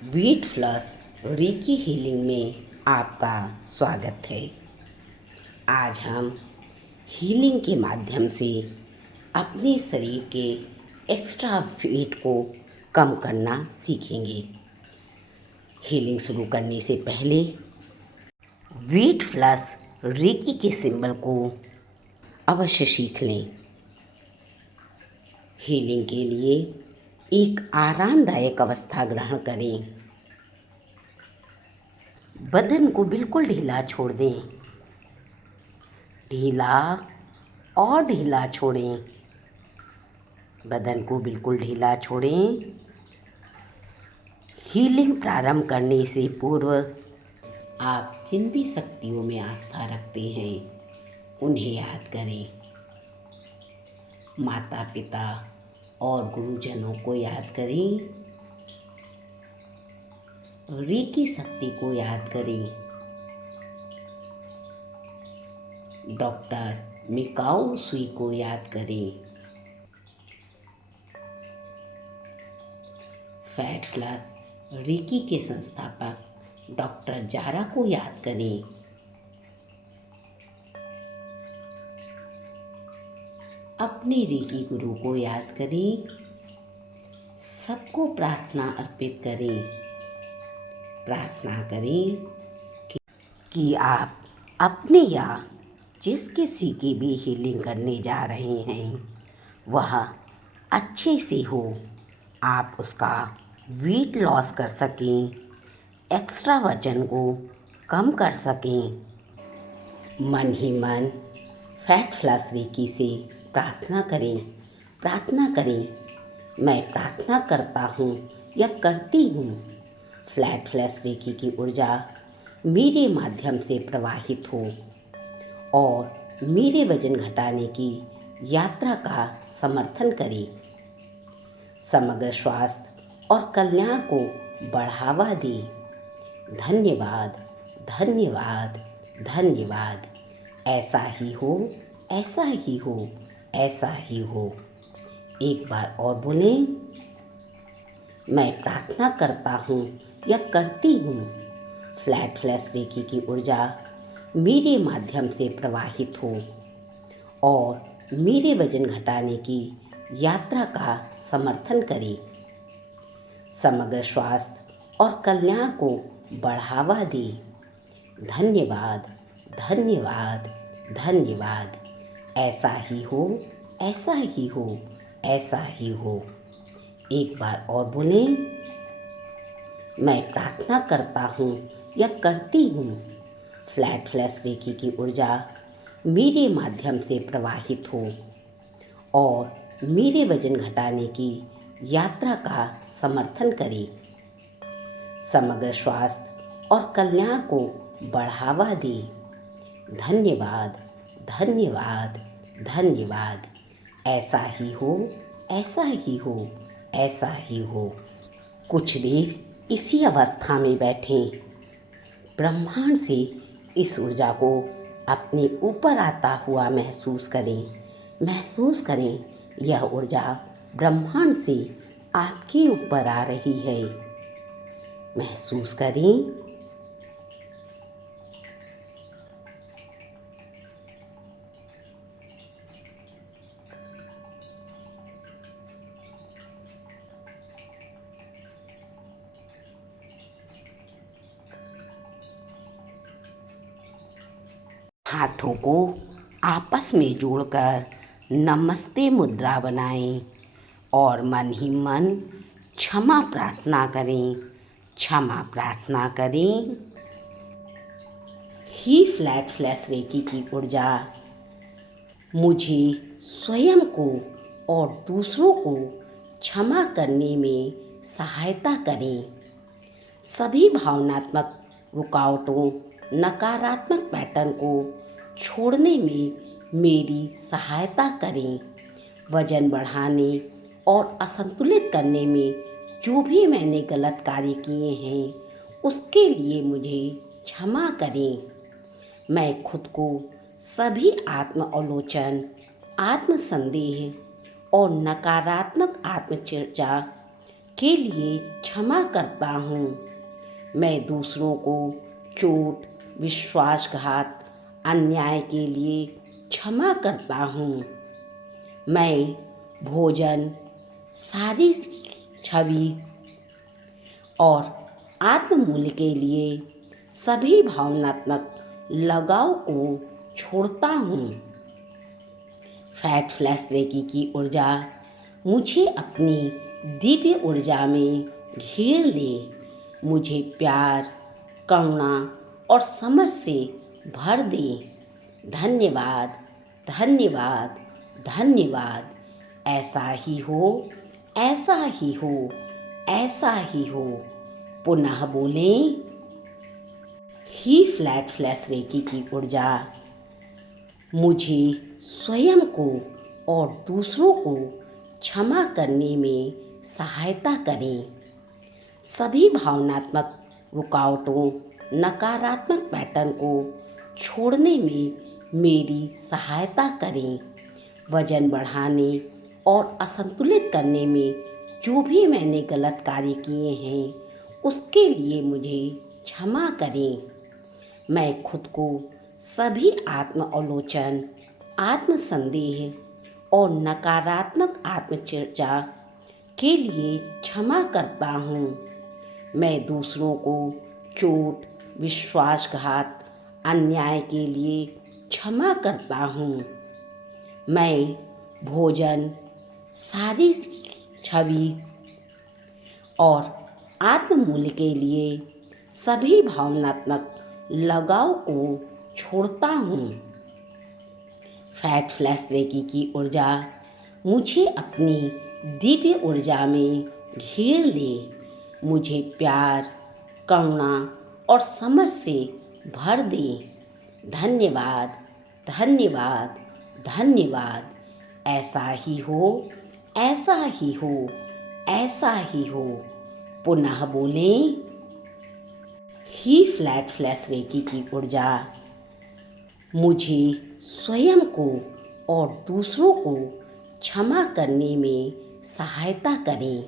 Wait फ्लस recce healing में आपका स्वागत है। आज हम हीलिंग के माध्यम से अपने शरीर के एक्स्ट्रा वेट को कम करना सीखेंगे। हीलिंग शुरू करने से पहले वेट फ्लस रेकी के सिंबल को अवश्य सीख लें। हीलिंग के लिए एक आरामदायक अवस्था ग्रहण करें। बदन को बिल्कुल ढीला छोड़ दें। ढीला और ढीला छोड़ें। बदन को बिल्कुल ढीला छोड़ें। हीलिंग प्रारंभ करने से पूर्व आप जिन भी शक्तियों में आस्था रखते हैं उन्हें याद करें। माता पिता और गुरुजनों को याद करें। रेकी शक्ति को याद करें। डॉक्टर मिकाओ सुई को याद करें। फैट फ्लस रेकी के संस्थापक डॉक्टर जारा को याद करें। अपने रेकी गुरु को याद करें। सबको प्रार्थना अर्पित करें। प्रार्थना करें कि आप अपने या जिस किसी की भी हीलिंग करने जा रहे हैं वह अच्छे से हो, आप उसका वेट लॉस कर सकें, एक्स्ट्रा वजन को कम कर सकें। मन ही मन फैट फ्लस रेकी से प्रार्थना करें। प्रार्थना करें, मैं प्रार्थना करता हूँ या करती हूँ, फ्लैट फ्लस रेकी की ऊर्जा मेरे माध्यम से प्रवाहित हो और मेरे वजन घटाने की यात्रा का समर्थन करे। समग्र स्वास्थ्य और कल्याण को बढ़ावा दे। धन्यवाद, धन्यवाद, धन्यवाद। ऐसा ही हो, ऐसा ही हो, ऐसा ही हो। एक बार और बोलें, मैं प्रार्थना करता हूँ या करती हूँ, फ्लैट फ्लस रेकी की ऊर्जा मेरे माध्यम से प्रवाहित हो और मेरे वजन घटाने की यात्रा का समर्थन करे। समग्र स्वास्थ्य और कल्याण को बढ़ावा दे। धन्यवाद, धन्यवाद, धन्यवाद। ऐसा ही हो, ऐसा ही हो, ऐसा ही हो। एक बार और बोलें, मैं प्रार्थना करता हूँ या करती हूँ, फ्लैट फ्लस रेकी की ऊर्जा मेरे माध्यम से प्रवाहित हो और मेरे वजन घटाने की यात्रा का समर्थन करे। समग्र स्वास्थ्य और कल्याण को बढ़ावा दे। धन्यवाद, धन्यवाद, धन्यवाद। ऐसा ही हो, ऐसा ही हो, ऐसा ही हो। कुछ देर इसी अवस्था में बैठें। ब्रह्मांड से इस ऊर्जा को अपने ऊपर आता हुआ महसूस करें। महसूस करें, यह ऊर्जा ब्रह्मांड से आपके ऊपर आ रही है। महसूस करें। हाथों को आपस में जोड़कर नमस्ते मुद्रा बनाएं और मन ही मन क्षमा प्रार्थना करें। क्षमा प्रार्थना करें। ही फ्लैट फ्लस रेकी की ऊर्जा मुझे स्वयं को और दूसरों को क्षमा करने में सहायता करें। सभी भावनात्मक रुकावटों, नकारात्मक पैटर्न को छोड़ने में मेरी सहायता करें। वजन बढ़ाने और असंतुलित करने में जो भी मैंने गलत कार्य किए हैं उसके लिए मुझे क्षमा करें। मैं खुद को सभी आत्म संदेह और नकारात्मक आत्मचर्चा के लिए क्षमा करता हूँ। मैं दूसरों को चोट, विश्वासघात, अन्याय के लिए क्षमा करता हूँ। मैं भोजन, शारीरिक छवि और आत्ममूल्य के लिए सभी भावनात्मक लगाव को छोड़ता हूँ। फैट फ्लैश रेकी की ऊर्जा मुझे अपनी दिव्य ऊर्जा में घेर ले। मुझे प्यार, करुणा और समझ से भर दे। धन्यवाद, धन्यवाद, धन्यवाद। ऐसा ही हो, ऐसा ही हो, ऐसा ही हो। पुनः बोलें। ही फ्लैट फ्लैश रेकी की ऊर्जा मुझे स्वयं को और दूसरों को क्षमा करने में सहायता करें। सभी भावनात्मक रुकावटों, नकारात्मक पैटर्न को छोड़ने में मेरी सहायता करें। वजन बढ़ाने और असंतुलित करने में जो भी मैंने गलत कार्य किए हैं उसके लिए मुझे क्षमा करें। मैं खुद को सभी आत्म-आलोचन, आत्मसंदेह और नकारात्मक आत्मचर्चा के लिए क्षमा करता हूँ। मैं दूसरों को चोट, विश्वासघात, अन्याय के लिए क्षमा करता हूँ। मैं भोजन, शारीरिक छवि और आत्ममूल्य के लिए सभी भावनात्मक लगाव को छोड़ता हूँ। फैट फ्लैश रेकी की ऊर्जा मुझे अपनी दिव्य ऊर्जा में घेर ले। मुझे प्यार, करुणा और समझ से भर दे। धन्यवाद, धन्यवाद, धन्यवाद। ऐसा ही हो, ऐसा ही हो, ऐसा ही हो। पुनः बोलें। ही फ्लैट फ्लैश रेकी की ऊर्जा मुझे स्वयं को और दूसरों को क्षमा करने में सहायता करें।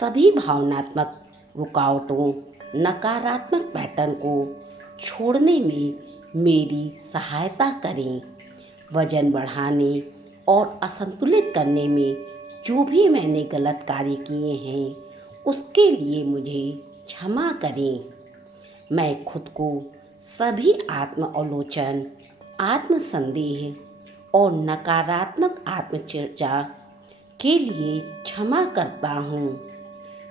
सभी भावनात्मक रुकावटों, नकारात्मक पैटर्न को छोड़ने में मेरी सहायता करें। वजन बढ़ाने और असंतुलित करने में जो भी मैंने गलत कार्य किए हैं उसके लिए मुझे क्षमा करें। मैं खुद को सभी आत्म-आलोचन, आत्मसंदेह और नकारात्मक आत्मचर्चा के लिए क्षमा करता हूँ।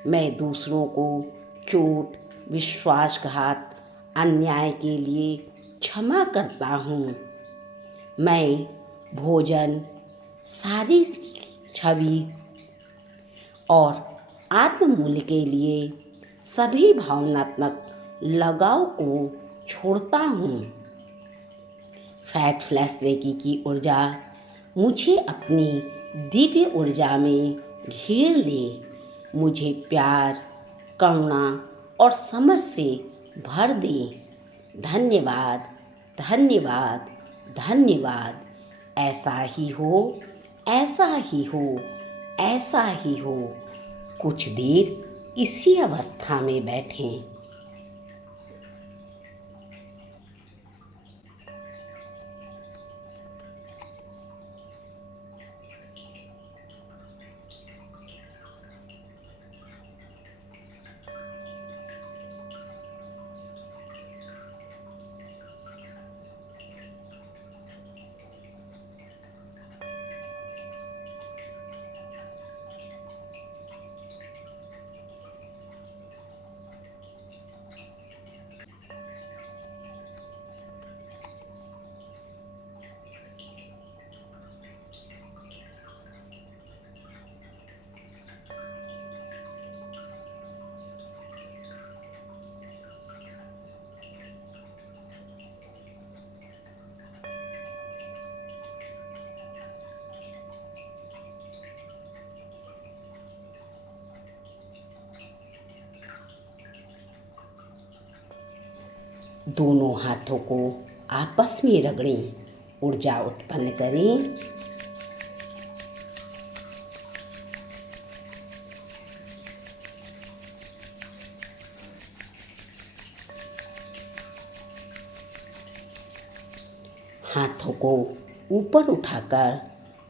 मैं दूसरों को चोट, विश्वासघात, अन्याय के लिए क्षमा करता हूँ। मैं भोजन, शारीरिक छवि और आत्ममूल्य के लिए सभी भावनात्मक लगाव को छोड़ता हूँ। फैट फ्लैश रेकी की ऊर्जा मुझे अपनी दिव्य ऊर्जा में घेर ले। मुझे प्यार, करुणा और समझ से भर दे। धन्यवाद, धन्यवाद, धन्यवाद। ऐसा ही हो, ऐसा ही हो, ऐसा ही हो। कुछ देर इसी अवस्था में बैठें। दोनों हाथों को आपस में रगड़ें, ऊर्जा उत्पन्न करें। हाथों को ऊपर उठाकर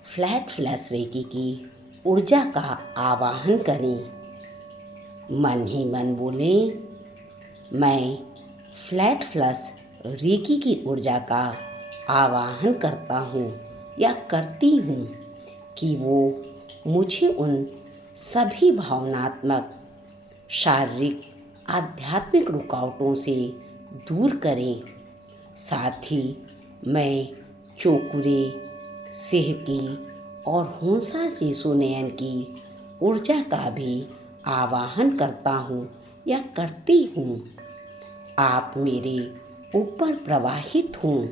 फ्लैट फ्लैश रेकी की ऊर्जा का आवाहन करें। मन ही मन बोलें, मैं फ्लैट फ्लैश रेकी की ऊर्जा का आवाहन करता हूँ या करती हूँ कि वो मुझे उन सभी भावनात्मक, शारीरिक, आध्यात्मिक रुकावटों से दूर करें। साथ ही मैं चोकुरे, सेहकी और होंसा जेसुनैन की ऊर्जा का भी आवाहन करता हूँ या करती हूँ। आप मेरे ऊपर प्रवाहित हों,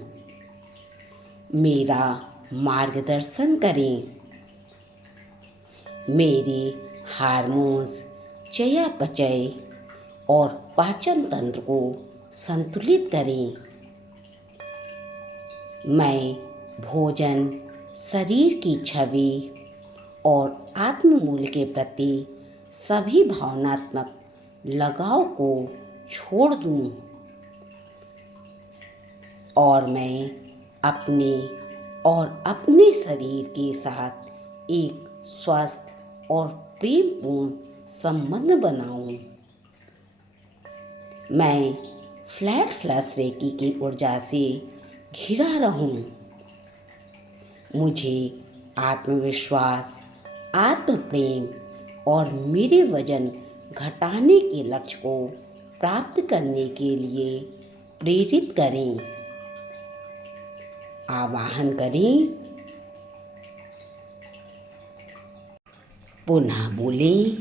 मेरा मार्गदर्शन करें, मेरे हार्मोन्स, चयापचय और पाचन तंत्र को संतुलित करें। मैं भोजन, शरीर की छवि और आत्ममूल्य के प्रति सभी भावनात्मक लगाव को छोड़ दूं और मैं अपने शरीर के साथ एक स्वस्थ और प्रेमपूर्ण संबंध बनाऊं। मैं फ्लैट फ्लैश रेकी की ऊर्जा से घिरा रहूं। मुझे आत्मविश्वास, आत्म प्रेम और मेरे वजन घटाने के लक्ष्य को प्राप्त करने के लिए प्रेरित करें। आवाहन करें, पुनः बोलें,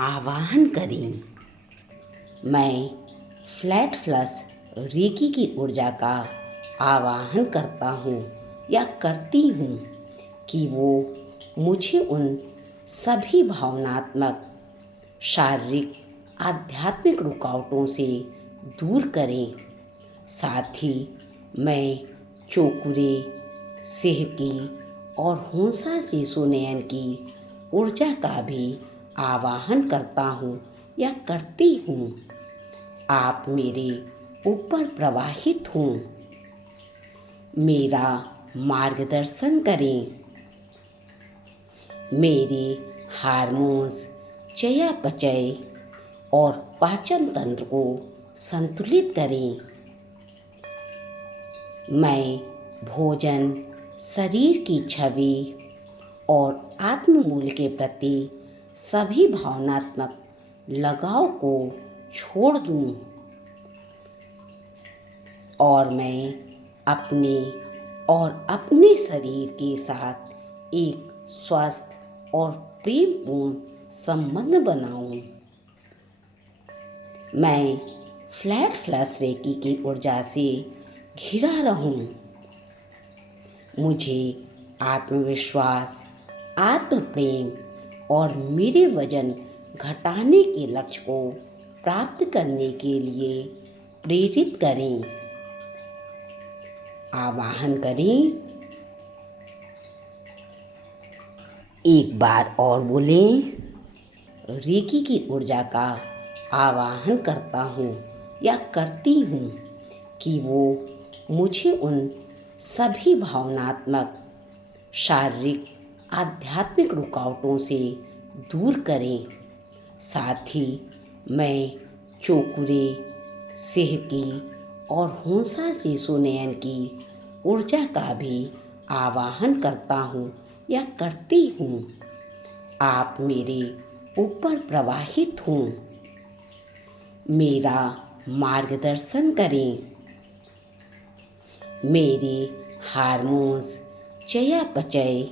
आवाहन करें। मैं फ्लैट फ्लैश रेकी की ऊर्जा का आवाहन करता हूँ या करती हूँ कि वो मुझे उन सभी भावनात्मक, शारीरिक, आध्यात्मिक रुकावटों से दूर करें। साथ ही मैं चोकुरे, सेहकी और होंसा जेसुनैन की ऊर्जा का भी आवाहन करता हूँ या करती हूँ। आप मेरे ऊपर प्रवाहित हों, मेरा मार्गदर्शन करें, मेरे हार्मोन्स, चयापचय और पाचन तंत्र को संतुलित करें। मैं भोजन, शरीर की छवि और आत्ममूल्य के प्रति सभी भावनात्मक लगाव को छोड़ दूं और मैं अपने शरीर के साथ एक स्वस्थ और प्रेमपूर्ण संबंध बनाऊं। मैं फ्लैट फ्लैश रेकी की ऊर्जा से घिरा रहूं। मुझे आत्मविश्वास, आत्म प्रेम और मेरे वजन घटाने के लक्ष्य को प्राप्त करने के लिए प्रेरित करें। आवाहन करें, एक बार और बोलें, रेकी की ऊर्जा का आवाहन करता हूँ या करती हूँ कि वो मुझे उन सभी भावनात्मक, शारीरिक, आध्यात्मिक रुकावटों से दूर करें। साथ ही मैं चोकुरे, सेहकी और होंसा जेसुनैन की ऊर्जा का भी आवाहन करता हूँ या करती हूँ। आप मेरे ऊपर प्रवाहित हों, मेरा मार्गदर्शन करें, मेरे हार्मोन्स, चयापचय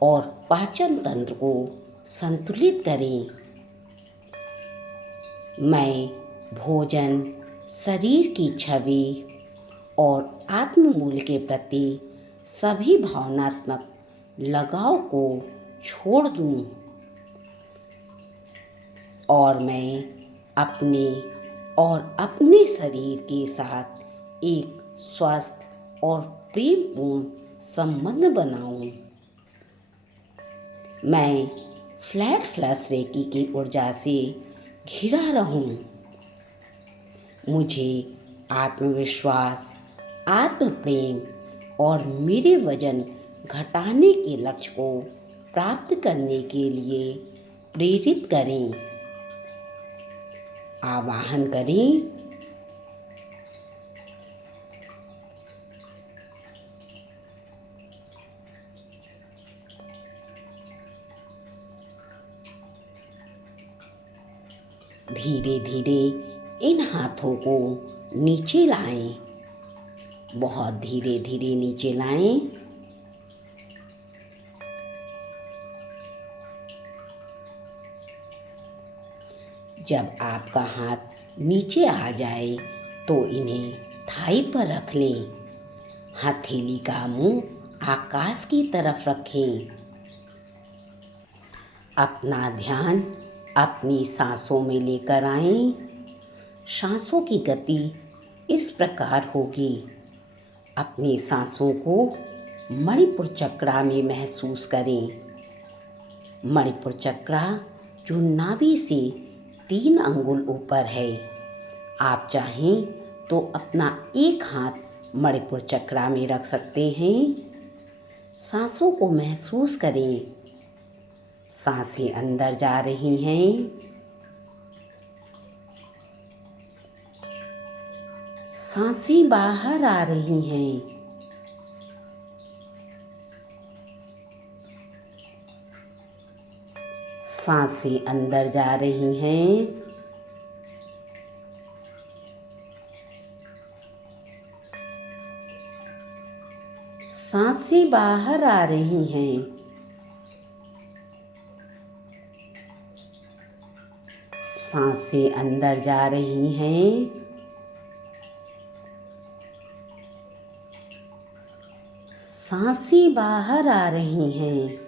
और पाचन तंत्र को संतुलित करें। मैं भोजन, शरीर की छवि और आत्ममूल्य के प्रति सभी भावनात्मक लगाव को छोड़ दूं और मैं अपने शरीर के साथ एक स्वस्थ और प्रेमपूर्ण संबंध बनाऊं। मैं फ्लैट फ्लैश रेकी की ऊर्जा से घिरा रहूं। मुझे आत्मविश्वास, आत्म प्रेम और मेरे वजन घटाने के लक्ष्य को प्राप्त करने के लिए प्रेरित करें। आवाहन करें। धीरे धीरे इन हाथों को नीचे लाएं। बहुत धीरे धीरे नीचे लाएं। जब आपका हाथ नीचे आ जाए तो इन्हें थाई पर रख लें। हथेली का मुंह आकाश की तरफ रखें। अपना ध्यान अपनी सांसों में लेकर आएं। सांसों की गति इस प्रकार होगी। अपनी सांसों को मणिपुर चक्रा में महसूस करें। मणिपुर चक्रा जो नाभि से 3 अंगुल ऊपर है। आप चाहें तो अपना एक हाथ मणिपुर चक्रा में रख सकते हैं। सांसों को महसूस करें। सांसें अंदर जा रही हैं। सांसें बाहर आ रही हैं। सांसें अंदर जा रही हैं। सांसें बाहर आ रही हैं। सांसें अंदर जा रही हैं। सांसें बाहर आ रही हैं।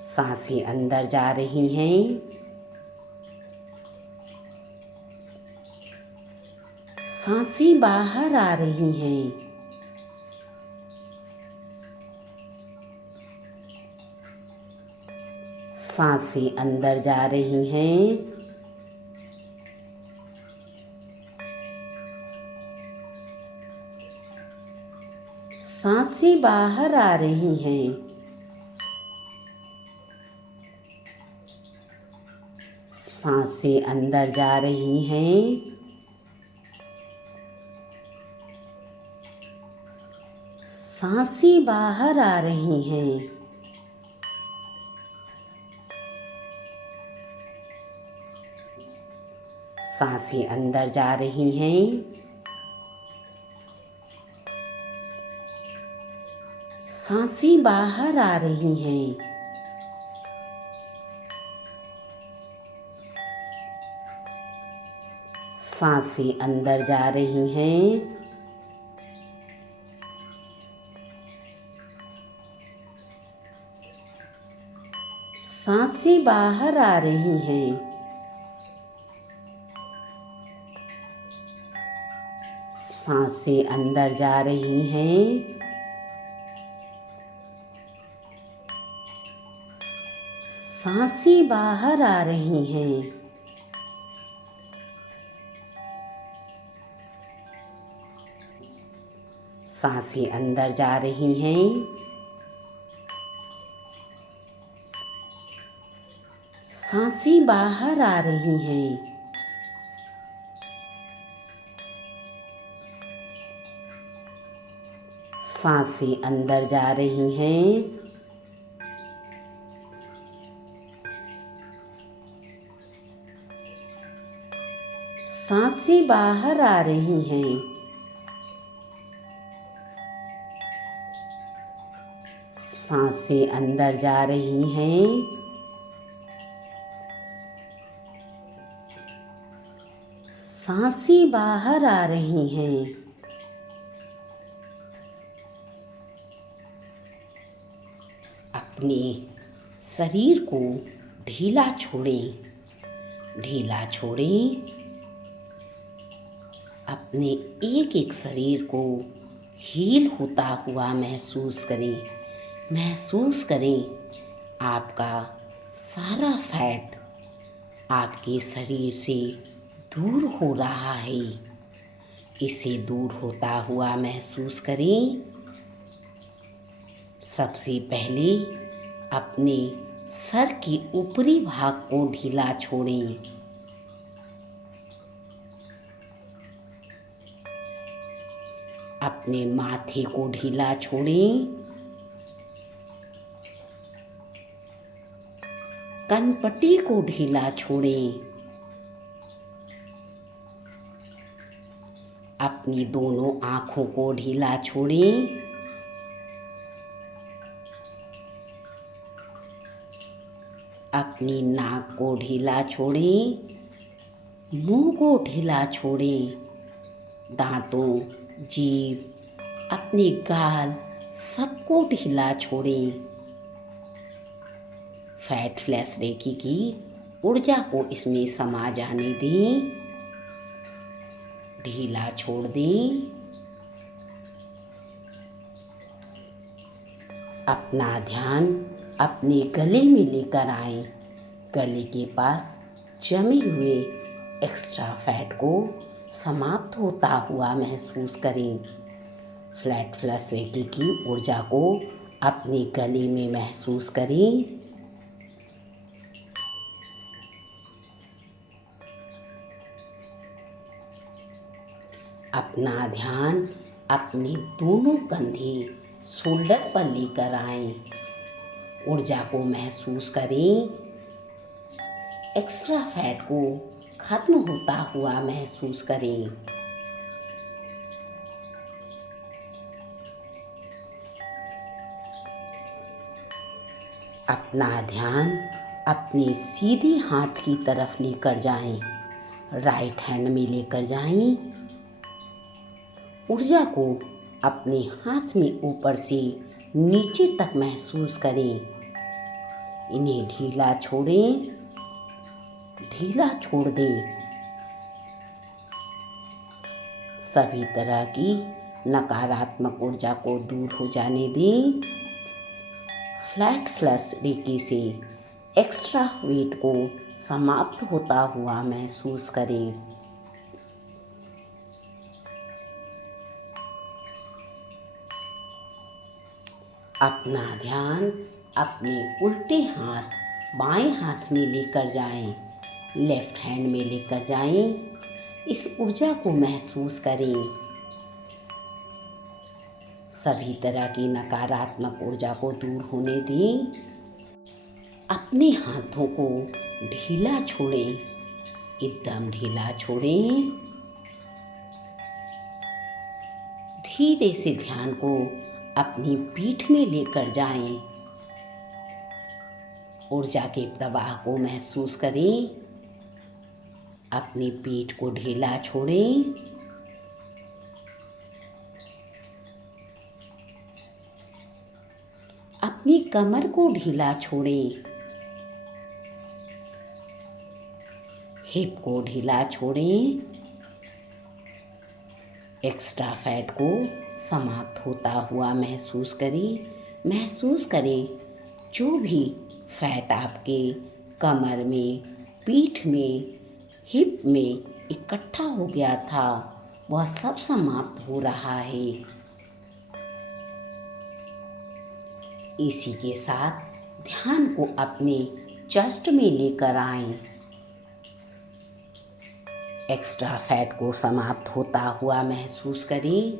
सांसें अंदर जा रही हैं। सांसें बाहर आ रही हैं। सांसें अंदर जा रही हैं। सांसें बाहर आ रही हैं। सांसें अंदर जा रही हैं। सांसें बाहर आ रही हैं। सांसें अंदर जा रही हैं। सांसें बाहर आ रही हैं। सांसें अंदर जा रही हैं। सांसें बाहर आ रही हैं। सांसें अंदर जा रही हैं। सांसें बाहर आ रही हैं। सांसें अंदर जा रही हैं। सांसें बाहर आ रही हैं। सांसें अंदर जा रही हैं। सांसें बाहर आ रही हैं। सांसें अंदर जा रही हैं। सांसें बाहर आ रही हैं। अपने शरीर को ढीला छोड़ें। ढीला छोड़ें। अपने एक एक शरीर को हील होता हुआ महसूस करें। महसूस करें आपका सारा फैट आपके शरीर से दूर हो रहा है, इसे दूर होता हुआ महसूस करें। सबसे पहले अपने सर के ऊपरी भाग को ढीला छोड़ें। अपने माथे को ढीला छोड़ें। कनपट्टी को ढीला छोड़ें। अपनी दोनों आँखों को ढीला छोड़ें। अपनी नाक को ढीला छोड़ें। मुंह को ढीला छोड़ें। दांतों, जीभ, अपने गाल सबको ढीला छोड़ें। फैट फ्लैश रेकी की ऊर्जा को इसमें समा जाने दें। ढीला छोड़ दें। अपना ध्यान अपने गले में लेकर आएं। गले के पास जमे हुए एक्स्ट्रा फैट को समाप्त होता हुआ महसूस करें। फ्लैट फ्लैश रेकी की ऊर्जा को अपने गले में महसूस करें। अपना ध्यान अपने दोनों कंधे शोल्डर पर लेकर आएं। ऊर्जा को महसूस करें। एक्स्ट्रा फैट को खत्म होता हुआ महसूस करें। अपना ध्यान अपने सीधे हाथ की तरफ लेकर जाएं। राइट हैंड में लेकर जाएं। ऊर्जा को अपने हाथ में ऊपर से नीचे तक महसूस करें। इन्हें ढीला छोड़ें। ढीला छोड़ दें। सभी तरह की नकारात्मक ऊर्जा को दूर हो जाने दें। फ्लैट फ्लैश रेकी से एक्स्ट्रा वेट को समाप्त होता हुआ महसूस करें। अपना ध्यान अपने उल्टे हाथ बाएं हाथ में लेकर जाएं। लेफ्ट हैंड में लेकर जाएं। इस ऊर्जा को महसूस करें। सभी तरह की नकारात्मक ऊर्जा को दूर होने दें। अपने हाथों को ढीला छोड़ें। एकदम ढीला छोड़ें। धीरे से ध्यान को अपनी पीठ में लेकर जाएं। ऊर्जा के प्रवाह को महसूस करें। अपनी पीठ को ढीला छोड़ें। अपनी कमर को ढीला छोड़ें। हिप को ढीला छोड़ें। एक्स्ट्रा फैट को समाप्त होता हुआ महसूस करें। महसूस करें जो भी फैट आपके कमर में, पीठ में, हिप में इकट्ठा हो गया था, वह सब समाप्त हो रहा है। इसी के साथ ध्यान को अपने चेस्ट में लेकर आएं। एक्स्ट्रा फैट को समाप्त होता हुआ महसूस करें।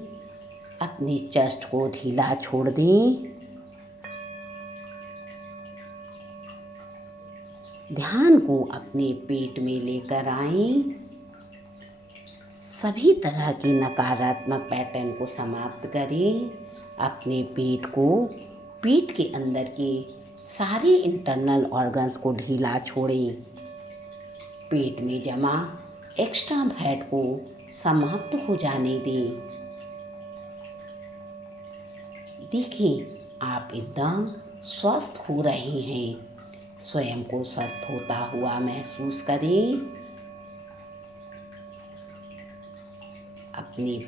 अपने चेस्ट को ढीला छोड़ दें। ध्यान को अपने पेट में लेकर आएं। सभी तरह की नकारात्मक पैटर्न को समाप्त करें। अपने पेट को, पेट के अंदर के सारे इंटरनल ऑर्गन्स को ढीला छोड़ें। पेट में जमा एक्स्ट्रा फैट को समाप्त हो जाने दें। देखें आप एकदम स्वस्थ हो रहे हैं। स्वयं को स्वस्थ होता हुआ महसूस करें। अपने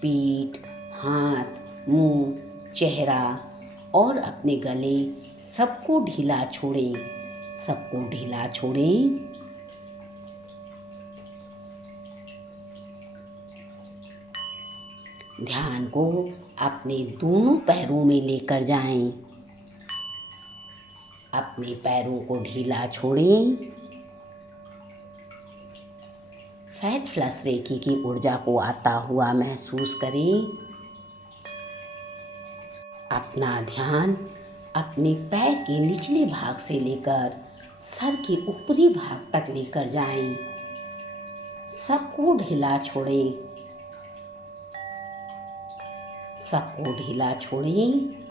पीठ, हाथ, मुंह, चेहरा और अपने गले सबको ढीला छोड़ें। सबको ढीला छोड़ें। ध्यान को अपने दोनों पैरों में लेकर जाएं। अपने पैरों को ढीला छोड़ें। फैट फ्लश रेकी की ऊर्जा को आता हुआ महसूस करें। अपना ध्यान अपने पैर के निचले भाग से लेकर सर के ऊपरी भाग तक लेकर जाएं। सबको ढीला छोड़ें। सबको ढीला छोड़ें।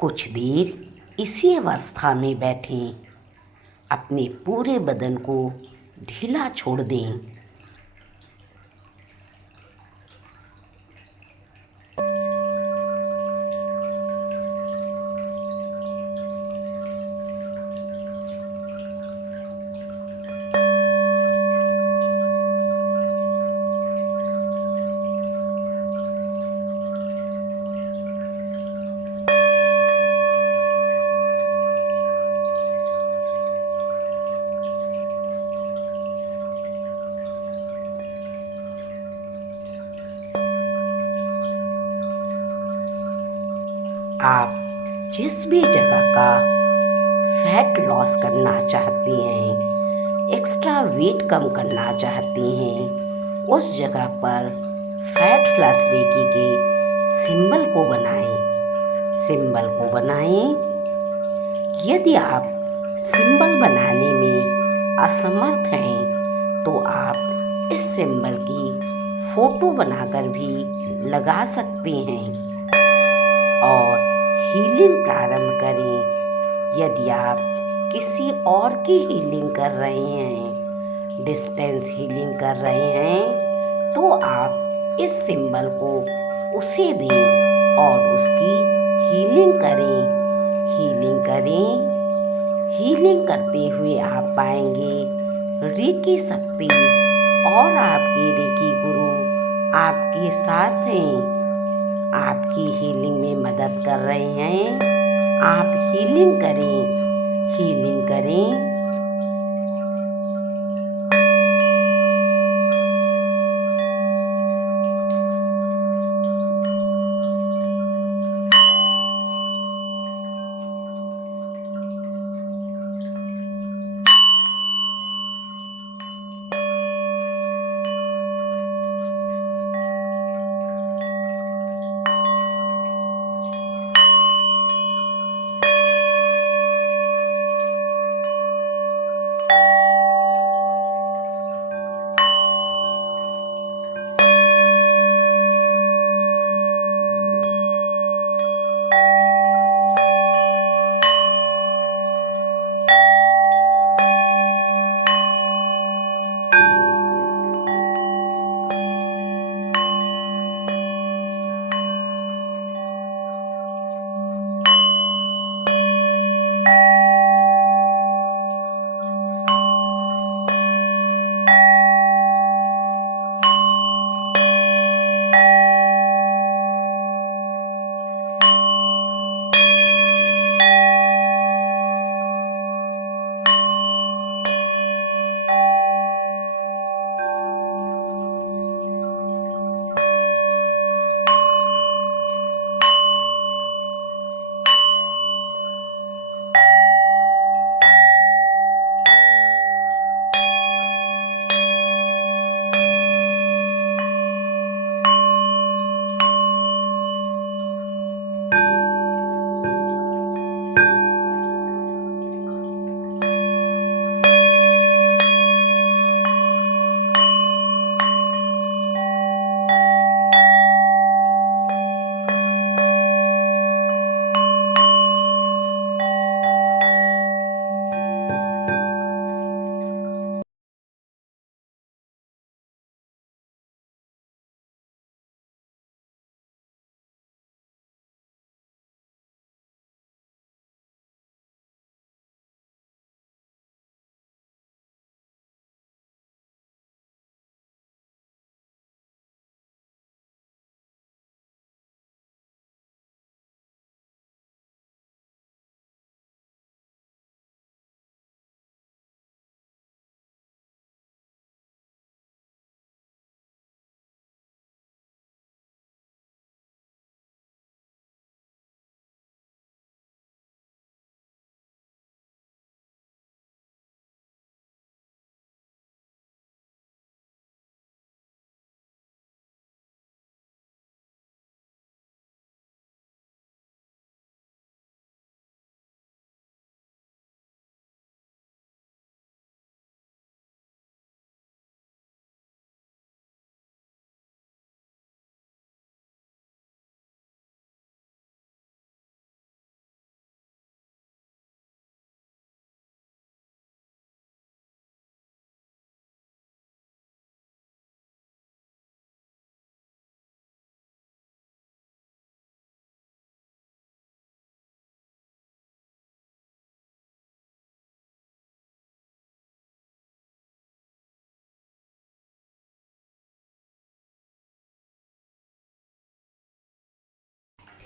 कुछ देर इसी अवस्था में बैठें। अपने पूरे बदन को ढीला छोड़ दें। आप जिस भी जगह का फैट लॉस करना चाहते हैं, एक्स्ट्रा वेट कम करना चाहते हैं, उस जगह पर फैट फ्लश रेकी के सिंबल को बनाएं। सिंबल को बनाएं। यदि आप सिंबल बनाने में असमर्थ हैं तो आप इस सिंबल की फोटो बनाकर भी लगा सकते हैं और हीलिंग प्रारंभ करें। यदि आप किसी और की हीलिंग कर रहे हैं, डिस्टेंस हीलिंग कर रहे हैं, तो आप इस सिंबल को उसे दें और उसकी हीलिंग करें। हीलिंग करें। हीलिंग करते हुए आप पाएंगे रेकी शक्ति और आपके रेकी गुरु आपके साथ हैं, आपकी हीलिंग में मदद कर रहे हैं। आप हीलिंग करें। हीलिंग करें।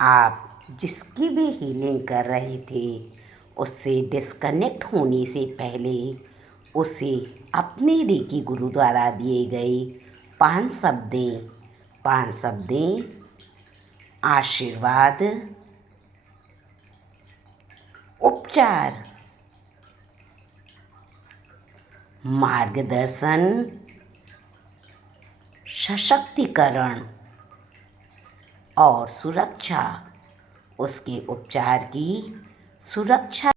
आप जिसकी भी हीलिंग कर रहे थे उससे डिस्कनेक्ट होने से पहले उसे अपने रेकी गुरु द्वारा दिए गए 5 शब्दें आशीर्वाद, उपचार, मार्गदर्शन, सशक्तिकरण और सुरक्षा, उसके उपचार की सुरक्षा